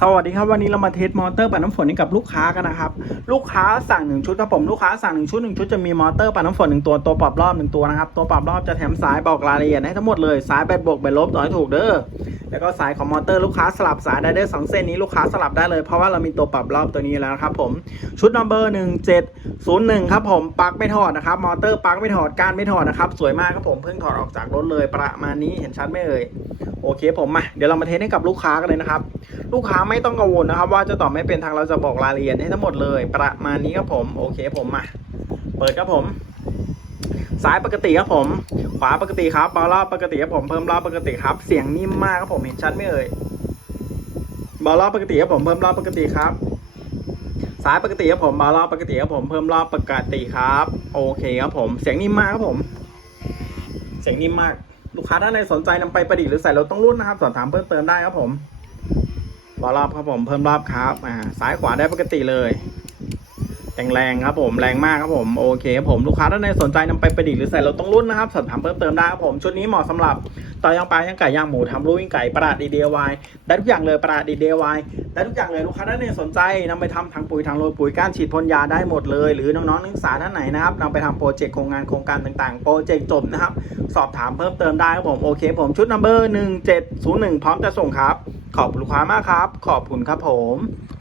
สวัสดีครับวันนี้เรามาเทสมอเตอร์ปั่นน้ำฝนให้กับลูกค้ากันนะครับลูกค้าสั่งหนึ่งชุดครับผมลูกค้าสั่งหนึ่งชุดหนึ่งชุดจะมีมอเตอร์ปั่นน้ำฝนหนึ่งตัวตัวปรับรอบหนึ่งตัวนะครับตัวปรับรอบจะแถมสายบอกรายละเอียดให้ทั้งหมดเลยสายแบตบวกแบตลบต่อให้ถูกเด้อ แล้วก็สายของมอเตอร์ลูกค้าสลับสายได้เด้อสองเส้นนี้ลูกค้าสลับได้เลยเพราะว่าเรามีตัวปรับรอบตัวนี้แล้วครับผมชุดนัมเบอร์หนึ่งเจ็ดศูนย์หนึ่งครับผมปลั๊กไม่ถอดนะครับมอเตอร์ปลั๊กไม่ถอดก้านไม่ถอดนะครับสวยมากครับผมเพิ่งถอดออกจากรถเลยประมาณนี้เห็นชัดไหมเอ่ยโอเคผมมาเดี๋ยวเรามาเทสให้กับลูกค้ากันเลยนะครับลูกค้าไม่ต้องกังวลนะครับ ว่าจะตอบไม่เป็นทางเราจะบอกรายละเอียดให้ทั้งหมดเลย ประมาณนี้ครับผมโอเคผมมาเปิดครับผม ซ้ายปกติครับผม ขวาปกติครับเบารอบปกติครับผมเพิ่มรอบปกติครับ เสียงนิ่มมากครับผมเห็นชัดไหมเอ่ยเบารอบปกติครับผมเพิ่มรอบปกติครับซ้ายปกติครับผมเบารอบปกติครับผมเพิ่มรอบปกติครับ โอเคครับผม เสียงนิ่มมากครับผม เสียงนิ่มมากลูกค้าท่านใดสนใจนำไปประดิษฐ์หรือใส่รถต้องรุ่นนะครับ สอบถามเพิ่มเติมได้ครับผมบอลรอบครับผมเพิ่มรอบครับ อ่าซ้ายขวาได้ปกติเลย แรงแรงๆครับผมแรงมากครับผมโอเคครับผมลูกค้าท่านใดสนใจนำไปประดิษฐ์หรือใส่รถต้องรุ่นนะครับสอบถามเพิ่มเติมได้ครับผมชุดนี้เหมาะสำหรับต่อย่างปลาย่างไก่ย่างหมูทำรูวิ่งไก่ประหลาดีเดียวายได้ทุกอย่างเลยประหลาดีเดียวายได้ทุกอย่างเลยลูกค้าท่านใดสนใจนำไปทำทางปุ๋ยทางโรยปุ๋ยก้านฉีดพ่นยาได้หมดเลย หรือน้องๆนักศึกษาท่านไหนนะครับนำไปทำโปรเจกต์โครงงานโครงการต่างๆ โปรเจกต์จบนะครับสอบถามเพิ่มเติมได้ครับผมโอเคผมชุดนัมเบอร์หนึ่งเจ็ดศูนย์หนึ่งพร้อมจะส่งครับ ขอบคุณลูกค้ามากครับ ขอบคุณครับผม